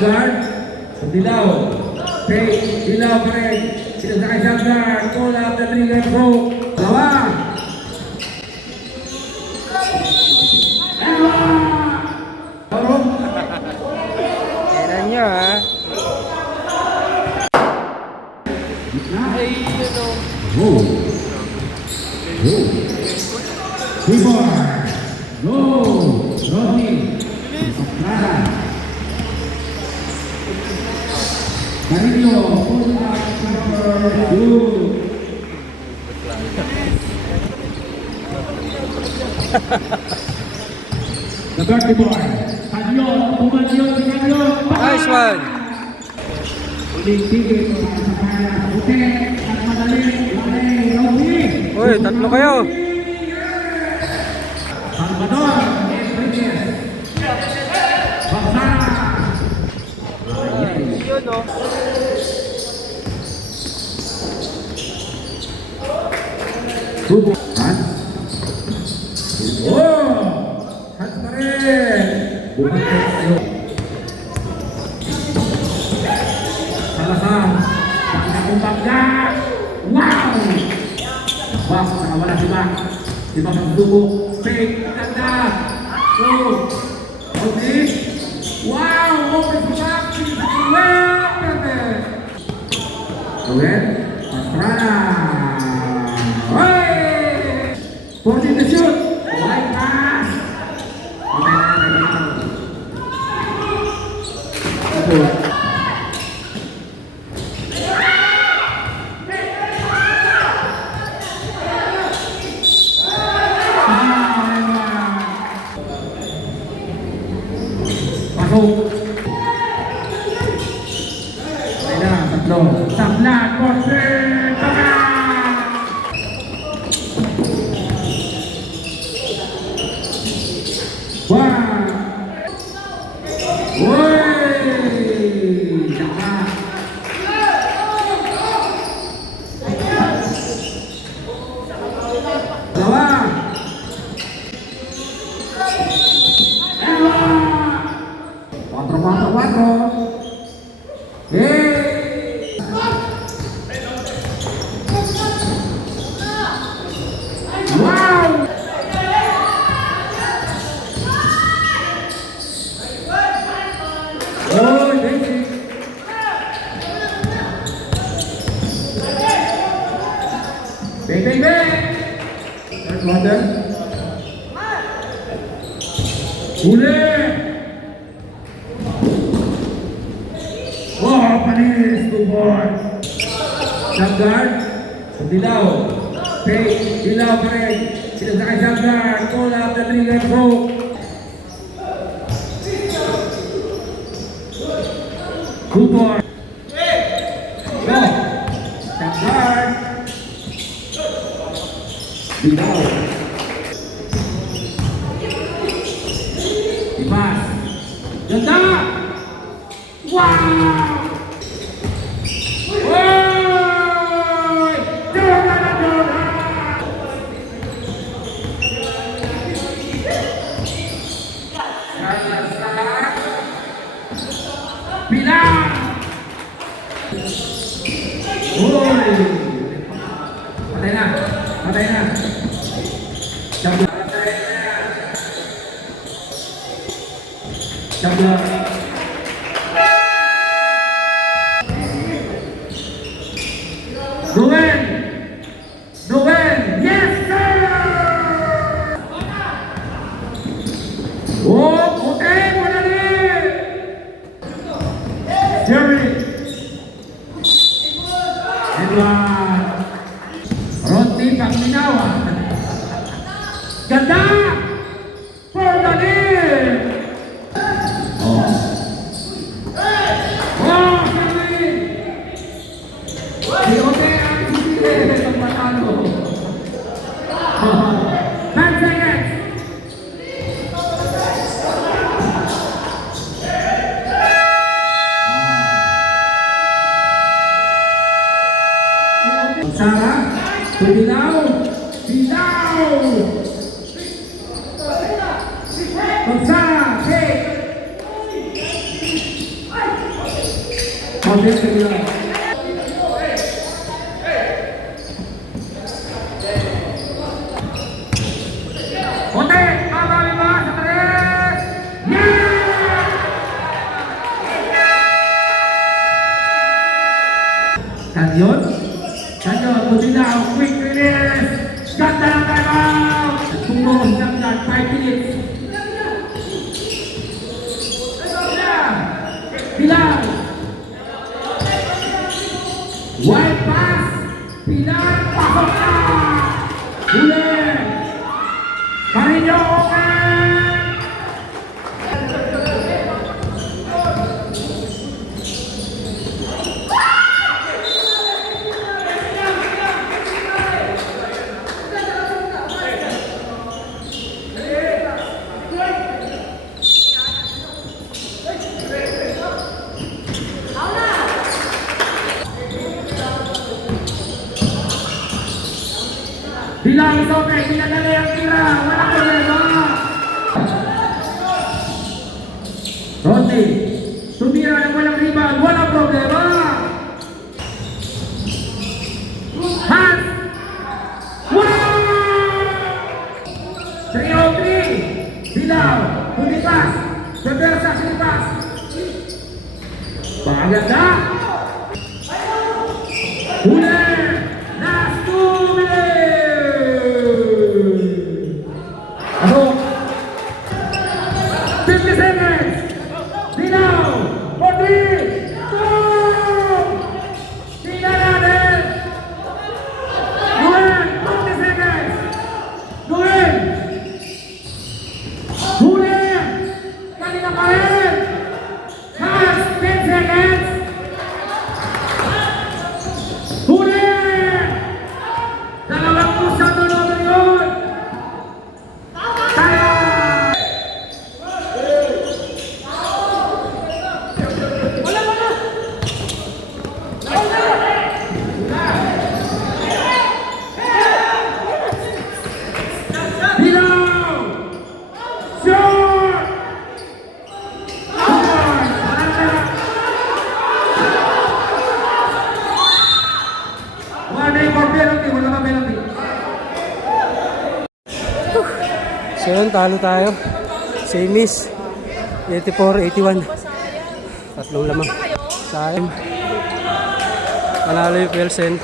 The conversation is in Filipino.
Guard, Dilaw. Fake, Dilaw pa rin. Sinasakay sa guard. Pull up the trigger stroke. Dalawa. Dalawa. Kailan nyo ha? Ay, yun o. Go. Go. Keyboard. Go. Rodney. Pastrana. Carillo. Pull up number 2. The 30 boy. Canyon. Pumanyon si Canyon. Nice one. Ulit-tigil ko sa kaya. Buti. At madali. Lagi. Uy, tatlo kayo. Salvador. Enriquez. Baksana. Yun o. Subo. Hans. Oh! Hans pa rin. Bumalik tayo. Salazar. Pagkakumpagka. Wow! Wow, nakawala si Mac. Si Mac ang subo. Fake. Ganda. Go. Okay. Wow! Open si Mac. Gawin. Pastrana. Hey! 14 to shoot. White pass. Pasok. Ay na, tatlo. Sablan, Porter, Baka! Wah! Woi! Baka! Dalawa! Dalawa! 4-4-4. Hey! Wow! Oh, Daisy! Bang, bang, bang! Third quarter. Huli! Oh, panis! Good boy! Shot guard. Dilaw. Fake. Dilaw pa rin. Sinasakay shot guard. Pull up the trigger stroke. Good boy. Go. Shot guard. Dilaw. Ipas. Ganda! Wow! Oy! Joga na joga! Salazar. Pilar! Oy! Patay na! Patay na! Jump block! Jump block! Ruben! Ruben! Yes, sir! Oh, puti! Madali! Jerry! Edward! Ronti Pagminawa! Ganda! Madali! Oh! Oh, Jerry! Si Ote ang sisili ng matalo. 10 seconds. Sara, Dilaw, Dilaw. Pagsara, hey. Konti sa Dilaw. Konti! Babali ba sa tres? Yeah! Kanyon? Kanyon, Dilaw, quick release! Ganda ng timeout! Tumulong lang yan, 5 minutes. Dilaw! Wide pass! Pilar, pasok na! Huli! Carino, open! Dilaw is open, pinadali ang tira, walang problema. Ronde, tumira ng walang rebound, walang problema. Hans! Wow! 3-0-3, Dilaw, pumipas, Bebersa sinipas. Paganda! Huli! Last 2 minutes! Ano? 50 seconds! Dilaw! 4-3! 2! Tingnan natin! Gawin! 20 seconds! Gawin! Huli! Kanina pa rin! Has 10 seconds! Huli! Dalawang pusang tulog yun! Tayo! Dilaw! Shot! One day for penalty, wala pa penalty. So yun, talo tayo. Semis. 84-81. Tatlong lamang. Sayang. Panalo yung Pilsen.